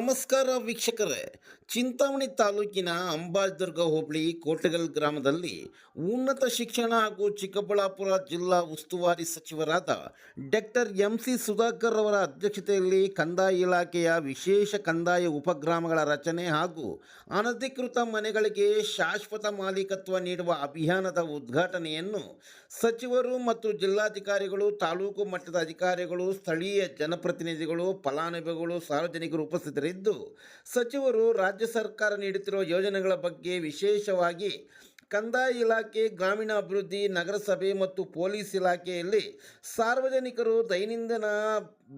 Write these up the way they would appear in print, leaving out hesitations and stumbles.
ನಮಸ್ಕಾರ ವೀಕ್ಷಕರೇ. ಚಿಂತಾಮಣಿ ತಾಲೂಕಿನ ಅಂಬಾಜದುರ್ಗ ಹೋಬಳಿ ಕೋಟೆಗಲ್ ಗ್ರಾಮದಲ್ಲಿ ಉನ್ನತ ಶಿಕ್ಷಣ ಹಾಗೂ ಚಿಕ್ಕಬಳ್ಳಾಪುರ ಜಿಲ್ಲಾ ಉಸ್ತುವಾರಿ ಸಚಿವರಾದ ಡಾಕ್ಟರ್ MC ಸುಧಾಕರ್ ಅವರ ಅಧ್ಯಕ್ಷತೆಯಲ್ಲಿ ಕಂದಾಯ ಇಲಾಖೆಯ ವಿಶೇಷ ಕಂದಾಯ ಉಪಗ್ರಾಮಗಳ ರಚನೆ ಹಾಗೂ ಅನಧಿಕೃತ ಮನೆಗಳಿಗೆ ಶಾಶ್ವತ ಮಾಲೀಕತ್ವ ನೀಡುವ ಅಭಿಯಾನದ ಉದ್ಘಾಟನೆಯನ್ನು ಸಚಿವರು ಮತ್ತು ಜಿಲ್ಲಾಧಿಕಾರಿಗಳು, ತಾಲೂಕು ಮಟ್ಟದ ಅಧಿಕಾರಿಗಳು, ಸ್ಥಳೀಯ ಜನಪ್ರತಿನಿಧಿಗಳು, ಫಲಾನುಭವಿಗಳು, ಸಾರ್ವಜನಿಕರು ಉಪಸ್ಥಿತರಿದ್ದು ಸಚಿವರು ರಾಜ್ಯ ಸರ್ಕಾರ ನೀಡುತ್ತಿರುವ ಯೋಜನೆಗಳ ಬಗ್ಗೆ, ವಿಶೇಷವಾಗಿ ಕಂದಾಯ ಇಲಾಖೆ, ಗ್ರಾಮೀಣಾಭಿವೃದ್ಧಿ, ನಗರಸಭೆ ಮತ್ತು ಪೊಲೀಸ್ ಇಲಾಖೆಯಲ್ಲಿ ಸಾರ್ವಜನಿಕರು ದೈನಂದಿನ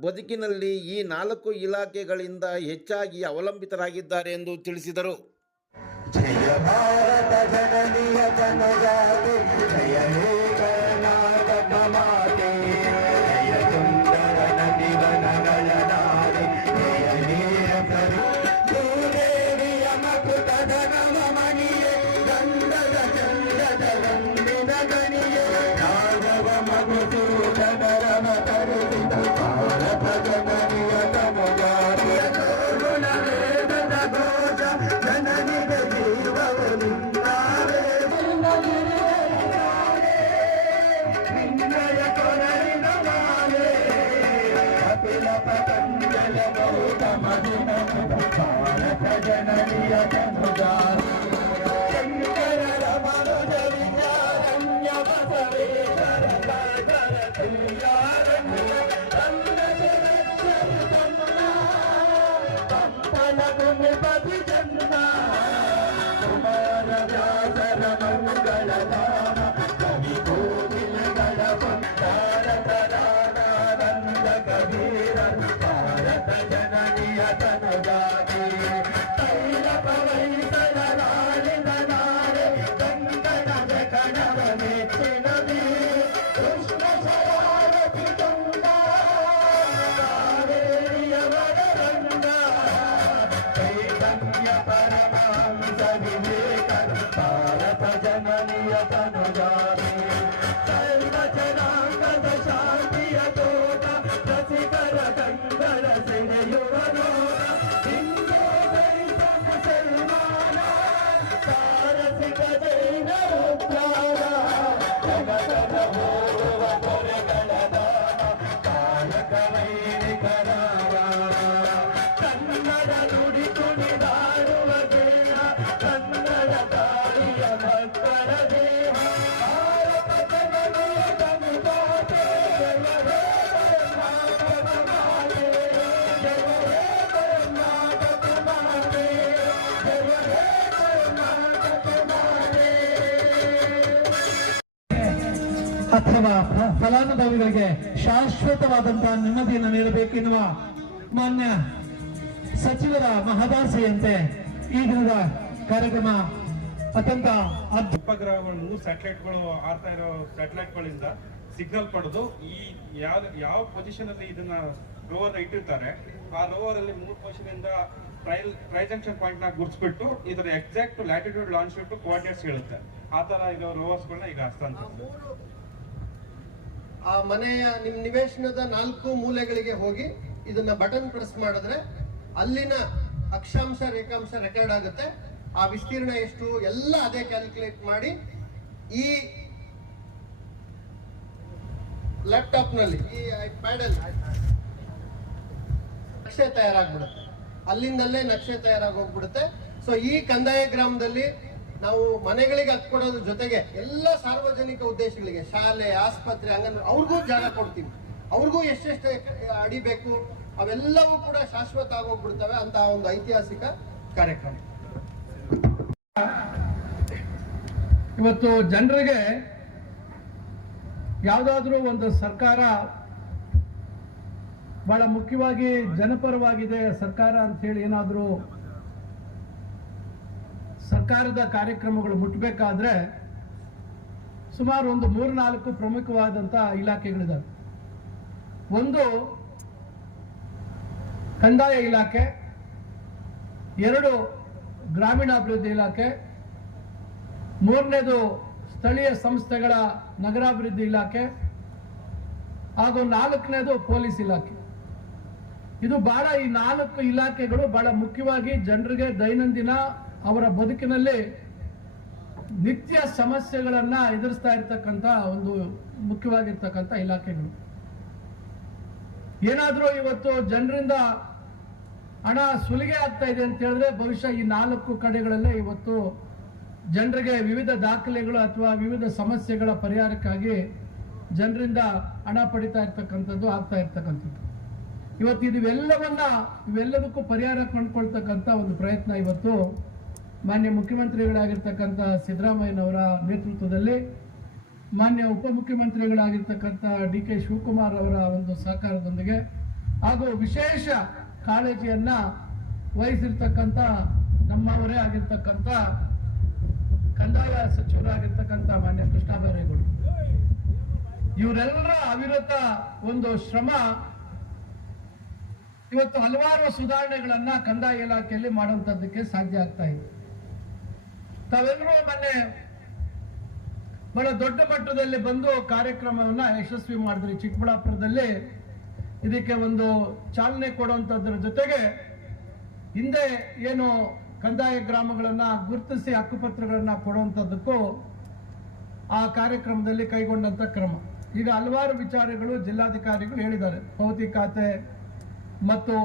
ಬದುಕಿನಲ್ಲಿ ಈ 4 ಇಲಾಖೆಗಳಿಂದ ಹೆಚ್ಚಾಗಿ ಅವಲಂಬಿತರಾಗಿದ್ದಾರೆ ಎಂದು ತಿಳಿಸಿದರು. ಜಯ ಭಾರತ ಜನನಿಯ ಜನಜಾತಿ, ಜಯ ಹೇ ಕರ್ನಾಟಕ ಮಾತೆ, ಜಯ ಸುಂದರ ನದಿ ವನಗಳ ನಾಡಿ, ಜಯ ನೀರ ಭೂದೇವಿಯ ಮಕುಟದ ನವಮಣಿಯೇ, ಗಂಧದ ಚಂದದ ಗಂಧಿನ ಗಣಿಯೇ, ರಾಘವ ಮಗುಸೂದನ ರಮ ತರುವಿದ ಭಾರತ ಜನನಿಯ ಜನಜಾತಿ, ಗುಣ ವೇದದ ಘೋಷ ಜನನಿಗೆ ಜೀವವು ನಿನ್ನಾವೇ, ನಿನ್ನಯ ಕೊರಳಿನ ಮಾಲೆ, ಕಪಿಲ ಪತಂಜಲ ಗೌತಮ ದಿನ ಭಾರತ ಜನನಿಯ ಜನಜಾತಿ, ಶಂಕರರ ಮನುಜ ವಿಚಾರಣ್ಯ ಬಸವೇಶ್ವರ ಸಾಗರ ತುಲ್ಯಾರಣ್ಯ ಕಂಪನ ಗುಣಿಪತಿ ಜನ್ಮ, ಕುಮಾರ ವ್ಯಾಸರ ಮಂಗಳ ಧಾಮ, ಕವಿ ಕೋಗಿಲೆಗಳ ಭಾರತ ರಾನಾನಂದ ಕಬೀರ, ಭಾರತ ಜನನಿಯ ಜನಜಾತಿ, ತೈಲ ಪವೈಸರ ನಾಡಿನ ನಾಡೆ, ಕಂಕಣದ ಕಣವ ಮೆಚ್ಚಿನ ಕೃಷ್ಣ ಶರಾವತಿ ತುಂಗ, ಕಾವೇರಿಯ ವರರಂಗ, ಚೈತನ್ಯ ಪರಮಹಂಸ ವಿವೇಕರ, ಭಾರತ ಜನನಿಯ ತನುಜಾತಿ, ಸರ್ವ ಜನಾಂಗದ ಶಾಂತಿಯ ತೋಟ, ರಸಿಕರ ಕಂಗಳ ಸೆಳೆಯುವ ನೋಟ, ಹಿಂದೂ ದೈತ ಮುಸಲ್ಮಾನ, ತಾರಸಿಕ ಜೈನ ಉದ್ಯಾನ, ಜಗತದ ಹೋಗುವ ತೊರೆಗಳ ಧಾಮ, ಕಾಯಕ ವೈಣಿಕರ ರಾಮ, ಕನ್ನಡ ನುಡಿ ಕುಣಿದಾಡುವ ದೇಹ, ಕನ್ನಡ ತಾಯಿಯ ಮಕ್ಕಳ ದೇಹ, ಭಾರತ ಜನನಿಯ ಜನಜಾತಿ, ಜಯ ಹೇ ಕರ್ನಾಟಕ ಮಾತೆ, ಜಯ ಹೇ ಕರ್ನಾಟಕ ಮಾತೆ, ಜಯ ಹೇ ಕರ್ನಾಟಕ ಮಾತೆ. ಅಥವಾ ಫಲಾನುಭವಿಗಳಿಗೆ ಶಾಶ್ವತವಾದಂತಹ ನೆಮ್ಮದಿಯನ್ನು ನೀಡಬೇಕೆನ್ನುವ ಮಾನ್ಯ ಸಚಿವರ ಮಹದಾಸೆಯಂತೆ ಈ ದಿನದ ಕಾರ್ಯಕ್ರಮ ಅತ್ಯಂತ ಉಪಗ್ರಹಗಳು ಸ್ಯಾಟಲೈಟ್ಗಳು ಆಡ್ತಾ ಇರೋ ಸ್ಯಾಟಲೈಟ್ಗಳಿಂದ ಸಿಗ್ನಲ್ ಪಡೆದು ಈ ಯಾವ ಪೊಸಿಷನ್ ಅಲ್ಲಿ ಇದನ್ನ ರೋವರ್ ಇಟ್ಟಿರ್ತಾರೆ, ಆ ರೋವರ್ ಅಲ್ಲಿ 3 ಪೊಸಿಷನ್ ಇಂದ ಟ್ರೈ ಜಂಕ್ಷನ್ ಪಾಯಿಂಟ್ ನ ಗುರ್ಸ್ಬಿಟ್ಟು ಇದರ ಎಕ್ಸಾಕ್ಟ್ ಲ್ಯಾಟಿಟ್ಯೂಡ್ ಲಾಂಜಿಟ್ಯೂಡ್ ಕೋಆರ್ಡಿನೇಟ್ಸ್ ಹೇಳುತ್ತೆ. ಆ ತರ ಇರೋ ರೋವರ್ಸ್ಗಳನ್ನ ಈಗ ಹಸ್ತಾಂತರಿಸ್ತಾರೆ. ಆ ಮನೆಯ ನಿಮ್ ನಿವೇಶನದ 4 ಮೂಲೆಗಳಿಗೆ ಹೋಗಿ ಇದನ್ನ ಬಟನ್ ಪ್ರೆಸ್ ಮಾಡಿದ್ರೆ ಅಲ್ಲಿನ ಅಕ್ಷಾಂಶ ರೇಖಾಂಶ ರೆಕಾರ್ಡ್ ಆಗುತ್ತೆ. ಆ ವಿಸ್ತೀರ್ಣ ಎಷ್ಟು ಎಲ್ಲ ಅದೇ ಕ್ಯಾಲ್ಕುಲೇಟ್ ಮಾಡಿ ಈ ಲ್ಯಾಪ್ಟಾಪ್ ನಲ್ಲಿ, ಈ ಐಪ್ಯಾಡ್ ಅಲ್ಲಿ ನಕ್ಷೆ ತಯಾರಾಗ್ಬಿಡುತ್ತೆ. ಅಲ್ಲಿಂದಲ್ಲೇ ನಕ್ಷೆ ತಯಾರಾಗಿ ಹೋಗ್ಬಿಡುತ್ತೆ. ಸೊ ಈ ಕಂದಾಯ ಗ್ರಾಮದಲ್ಲಿ ನಾವು ಮನೆಗಳಿಗೆ ಹತ್ಕೊಡೋದ್ರ ಜೊತೆಗೆ ಎಲ್ಲ ಸಾರ್ವಜನಿಕ ಉದ್ದೇಶಗಳಿಗೆ, ಶಾಲೆ, ಆಸ್ಪತ್ರೆ, ಅಂಗನವಾಡಿ, ಅವ್ರಿಗೂ ಜಾಗ ಕೊಡ್ತೀವಿ. ಅವ್ರಿಗೂ ಎಷ್ಟೆಷ್ಟು ಅಡಿ ಬೇಕು ಅವೆಲ್ಲವೂ ಕೂಡ ಶಾಶ್ವತ ಆಗೋಗ್ಬಿಡ್ತವೆ ಅಂತ ಒಂದು ಐತಿಹಾಸಿಕ ಕಾರ್ಯಕ್ರಮ. ಇವತ್ತು ಜನರಿಗೆ ಯಾವುದಾದ್ರೂ ಒಂದು ಸರ್ಕಾರ ಬಹಳ ಮುಖ್ಯವಾಗಿ ಜನಪರವಾಗಿದೆ ಸರ್ಕಾರ ಅಂತ ಹೇಳಿ ಏನಾದರೂ ಸರ್ಕಾರದ ಕಾರ್ಯಕ್ರಮಗಳು ಮುಟ್ಟಬೇಕಾದ್ರೆ ಸುಮಾರು ಒಂದು 3-4 ಪ್ರಮುಖವಾದಂತಹ ಇಲಾಖೆಗಳಿದ್ದಾವೆ. ಒಂದು ಕಂದಾಯ ಇಲಾಖೆ, 2 ಗ್ರಾಮೀಣಾಭಿವೃದ್ಧಿ ಇಲಾಖೆ, 3ನೇದು ಸ್ಥಳೀಯ ಸಂಸ್ಥೆಗಳ ನಗರಾಭಿವೃದ್ಧಿ ಇಲಾಖೆ ಹಾಗೂ 4ನೇದು ಪೊಲೀಸ್ ಇಲಾಖೆ. ಇದು ಬಹಳ ಈ 4 ಇಲಾಖೆಗಳು ಬಹಳ ಮುಖ್ಯವಾಗಿ ಜನರಿಗೆ ದೈನಂದಿನ ಅವರ ಬದುಕಿನಲ್ಲಿ ನಿತ್ಯ ಸಮಸ್ಯೆಗಳನ್ನ ಎದುರಿಸ್ತಾ ಇರ್ತಕ್ಕಂಥ ಒಂದು ಮುಖ್ಯವಾಗಿರ್ತಕ್ಕಂಥ ಇಲಾಖೆಗಳು. ಏನಾದ್ರೂ ಇವತ್ತು ಜನರಿಂದ ಹಣ ಸುಲಿಗೆ ಆಗ್ತಾ ಇದೆ ಅಂತ ಹೇಳಿದ್ರೆ ಬಹುಶಃ ಈ 4 ಕಡೆಗಳಲ್ಲೇ ಇವತ್ತು ಜನರಿಗೆ ವಿವಿಧ ದಾಖಲೆಗಳು ಅಥವಾ ವಿವಿಧ ಸಮಸ್ಯೆಗಳ ಪರಿಹಾರಕ್ಕಾಗಿ ಜನರಿಂದ ಹಣ ಪಡಿತಾ ಇರ್ತಕ್ಕಂಥದ್ದು ಆಗ್ತಾ ಇರ್ತಕ್ಕಂಥದ್ದು. ಇವತ್ತು ಇವೆಲ್ಲದಕ್ಕೂ ಪರಿಹಾರ ಕಂಡುಕೊಳ್ತಕ್ಕಂಥ ಒಂದು ಪ್ರಯತ್ನ ಇವತ್ತು ಮಾನ್ಯ ಮುಖ್ಯಮಂತ್ರಿಗಳಾಗಿರ್ತಕ್ಕಂಥ ಸಿದ್ದರಾಮಯ್ಯನವರ ನೇತೃತ್ವದಲ್ಲಿ, ಮಾನ್ಯ ಉಪಮುಖ್ಯಮಂತ್ರಿಗಳಾಗಿರ್ತಕ್ಕಂಥ DK ಶಿವಕುಮಾರ್ ಅವರ ಒಂದು ಸಹಕಾರದೊಂದಿಗೆ ಹಾಗೂ ವಿಶೇಷ ಕಾಳಜಿಯನ್ನ ವಹಿಸಿರ್ತಕ್ಕಂಥ ನಮ್ಮವರೇ ಆಗಿರ್ತಕ್ಕಂಥ ಕಂದಾಯ ಸಚಿವರಾಗಿರ್ತಕ್ಕಂಥ ಮಾನ್ಯ ಕೃಷ್ಣ ಬೈರೇಗೌಡರು, ಇವರೆಲ್ಲರ ಅವಿರತ ಒಂದು ಶ್ರಮ ಇವತ್ತು ಹಲವಾರು ಸುಧಾರಣೆಗಳನ್ನ ಕಂದಾಯ ಇಲಾಖೆಯಲ್ಲಿ ಮಾಡುವಂತದ್ದಕ್ಕೆ ಸಾಧ್ಯ ಆಗ್ತಾ ಇದೆ. ತಾವೆಲ್ಲರೂ ಮೊನ್ನೆ ಬಹಳ ದೊಡ್ಡ ಮಟ್ಟದಲ್ಲಿ ಬಂದು ಕಾರ್ಯಕ್ರಮವನ್ನ ಯಶಸ್ವಿ ಮಾಡಿದ್ರಿ. ಚಿಕ್ಕಬಳ್ಳಾಪುರದಲ್ಲಿ ಇದಕ್ಕೆ ಒಂದು ಚಾಲನೆ ಕೊಡುವಂತದ್ರ ಜೊತೆಗೆ ಹಿಂದೆ ಏನು ಕಂದಾಯ ಗ್ರಾಮಗಳನ್ನ ಗುರುತಿಸಿ ಹಕ್ಕುಪತ್ರಗಳನ್ನ ಕೊಡುವಂತದ್ದಕ್ಕೂ ಆ ಕಾರ್ಯಕ್ರಮದಲ್ಲಿ ಕೈಗೊಂಡಂತ ಕ್ರಮ. ಈಗ ಹಲವಾರು ವಿಚಾರಗಳು ಜಿಲ್ಲಾಧಿಕಾರಿಗಳು ಹೇಳಿದ್ದಾರೆ. ಪಾವತಿ ಖಾತೆ ಮತ್ತು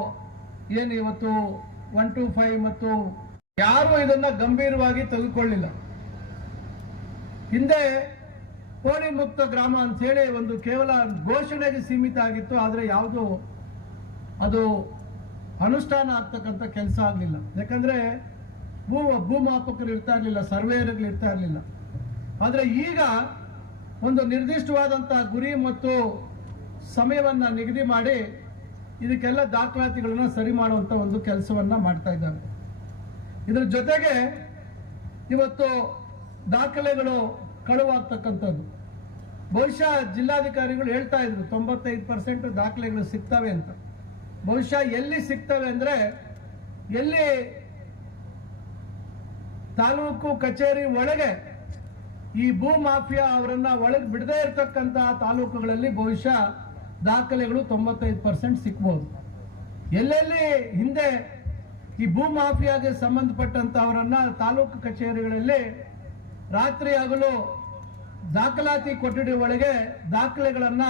ಏನು ಇವತ್ತು 125 ಮತ್ತು ಯಾರು ಇದನ್ನ ಗಂಭೀರವಾಗಿ ತೆಗೆದುಕೊಳ್ಳಿಲ್ಲ. ಹಿಂದೆ ಕೋಳಿ ಮುಕ್ತ ಗ್ರಾಮ ಅಂತ ಹೇಳಿ ಒಂದು ಕೇವಲ ಘೋಷಣೆಗೆ ಸೀಮಿತ ಆಗಿತ್ತು. ಆದ್ರೆ ಯಾವುದು ಅದು ಅನುಷ್ಠಾನ ಆಗ್ತಕ್ಕಂಥ ಕೆಲಸ ಆಗಲಿಲ್ಲ. ಯಾಕಂದ್ರೆ ಭೂಮಾಪಕರು ಇರ್ತಾ ಇರಲಿಲ್ಲ, ಸರ್ವೇಯರ್ಗಳು ಇರ್ತಾ ಇರಲಿಲ್ಲ. ಆದ್ರೆ ಈಗ ಒಂದು ನಿರ್ದಿಷ್ಟವಾದಂತಹ ಗುರಿ ಮತ್ತು ಸಮಯವನ್ನ ನಿಗದಿ ಮಾಡಿ ಇದಕ್ಕೆಲ್ಲ ದಾಖಲಾತಿಗಳನ್ನ ಸರಿ ಮಾಡುವಂತ ಒಂದು ಕೆಲಸವನ್ನ ಮಾಡ್ತಾ ಇದ್ದಾರೆ. ಇದ್ರ ಜೊತೆಗೆ ಇವತ್ತು ದಾಖಲೆಗಳು ಕಳುವಾಗ್ತಕ್ಕಂಥದ್ದು ಬಹುಶಃ ಜಿಲ್ಲಾಧಿಕಾರಿಗಳು ಹೇಳ್ತಾ ಇದ್ರು 95% ದಾಖಲೆಗಳು ಸಿಗ್ತವೆ ಅಂತ. ಬಹುಶಃ ಎಲ್ಲಿ ಸಿಗ್ತವೆ ಅಂದ್ರೆ ಎಲ್ಲಿ ತಾಲೂಕು ಕಚೇರಿ ಒಳಗೆ ಈ ಭೂ ಮಾಫಿಯಾ ಅವರನ್ನ ಒಳಗೆ ಬಿಡದೇ ಇರತಕ್ಕಂತಹ ತಾಲೂಕುಗಳಲ್ಲಿ ಬಹುಶಃ ದಾಖಲೆಗಳು 95% ಸಿಕ್ಬಹುದು. ಎಲ್ಲೆಲ್ಲಿ ಹಿಂದೆ ಈ ಭೂ ಮಾಫಿಯಾಗೆ ಸಂಬಂಧಪಟ್ಟಂತವರನ್ನ ತಾಲೂಕು ಕಚೇರಿಗಳಲ್ಲಿ ರಾತ್ರಿ ಹಗಲು ದಾಖಲಾತಿ ಕೊಠಡಿ ಒಳಗೆ ದಾಖಲೆಗಳನ್ನ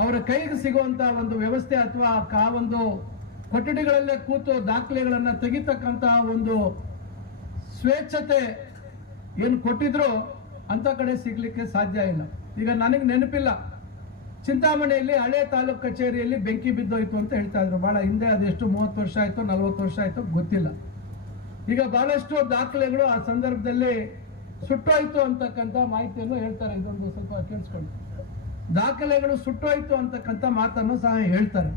ಅವರ ಕೈಗೆ ಸಿಗುವಂತ ಒಂದು ವ್ಯವಸ್ಥೆ ಅಥವಾ ಆ ಒಂದು ಕೊಠಡಿಗಳಲ್ಲೇ ಕೂತು ದಾಖಲೆಗಳನ್ನ ತೆಗಿತಕ್ಕಂತಹ ಒಂದು ಸ್ವೇಚ್ಛತೆ ಏನು ಕೊಟ್ಟಿದ್ರು ಅಂತ ಕಡೆ ಸಿಗ್ಲಿಕ್ಕೆ ಸಾಧ್ಯ ಇಲ್ಲ. ಈಗ ನನಗೆ ನೆನಪಿಲ್ಲ, ಚಿಂತಾಮಣಿಯಲ್ಲಿ ಹಳೆ ತಾಲೂಕು ಕಚೇರಿಯಲ್ಲಿ ಬೆಂಕಿ ಬಿದ್ದೋಯ್ತು ಅಂತ ಹೇಳ್ತಾ ಇದ್ರು. ಬಹಳ ಹಿಂದೆ, ಅದೆಷ್ಟು 30 ವರ್ಷ ಆಯ್ತು 40 ವರ್ಷ ಆಯ್ತು ಗೊತ್ತಿಲ್ಲ. ಈಗ ಬಹಳಷ್ಟು ದಾಖಲೆಗಳು ಆ ಸಂದರ್ಭದಲ್ಲಿ ಸುಟ್ಟೋಯ್ತು ಅಂತಕ್ಕಂಥ ಮಾಹಿತಿಯನ್ನು ಹೇಳ್ತಾರೆ. ಇದೊಂದು ಸ್ವಲ್ಪ ಕೇಳಿಸ್ಕೊಂಡು, ದಾಖಲೆಗಳು ಸುಟ್ಟೋಯ್ತು ಅಂತಕ್ಕಂಥ ಮಾತನ್ನು ಸಹ ಹೇಳ್ತಾರೆ.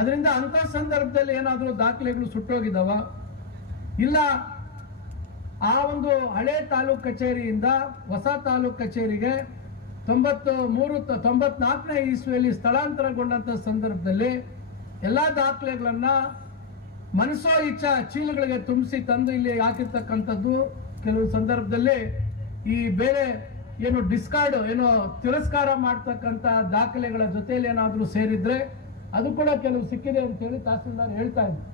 ಅದರಿಂದ ಅಂತ ಸಂದರ್ಭದಲ್ಲಿ ಏನಾದರೂ ದಾಖಲೆಗಳು ಸುಟ್ಟೋಗಿದಾವ, ಇಲ್ಲ ಆ ಒಂದು ಹಳೆ ತಾಲೂಕು ಕಚೇರಿಯಿಂದ ಹೊಸ ತಾಲೂಕು ಕಚೇರಿಗೆ 94ನೇ ಇಸ್ವಿಯಲ್ಲಿ ಸ್ಥಳಾಂತರಗೊಂಡಂತ ಸಂದರ್ಭದಲ್ಲಿ ಎಲ್ಲಾ ದಾಖಲೆಗಳನ್ನ ಮನಸೋ ಇಚ್ಛಾ ಚೀಲಗಳಿಗೆ ತುಂಬಿಸಿ ತಂದು ಇಲ್ಲಿ ಹಾಕಿರ್ತಕ್ಕಂಥದ್ದು, ಕೆಲವು ಸಂದರ್ಭದಲ್ಲಿ ಈ ಬೇರೆ ಏನು ಡಿಸ್ಕಾರ್ಡ್ ಏನೋ ತಿರಸ್ಕಾರ ಮಾಡ್ತಕ್ಕಂಥ ದಾಖಲೆಗಳ ಜೊತೆಯಲ್ಲಿ ಏನಾದರೂ ಸೇರಿದ್ರೆ ಅದು ಕೂಡ ಕೆಲವು ಸಿಕ್ಕಿದೆ ಅಂತ ಹೇಳಿ ತಹಸೀಲ್ದಾರ್ ಹೇಳ್ತಾ ಇದ್ರು.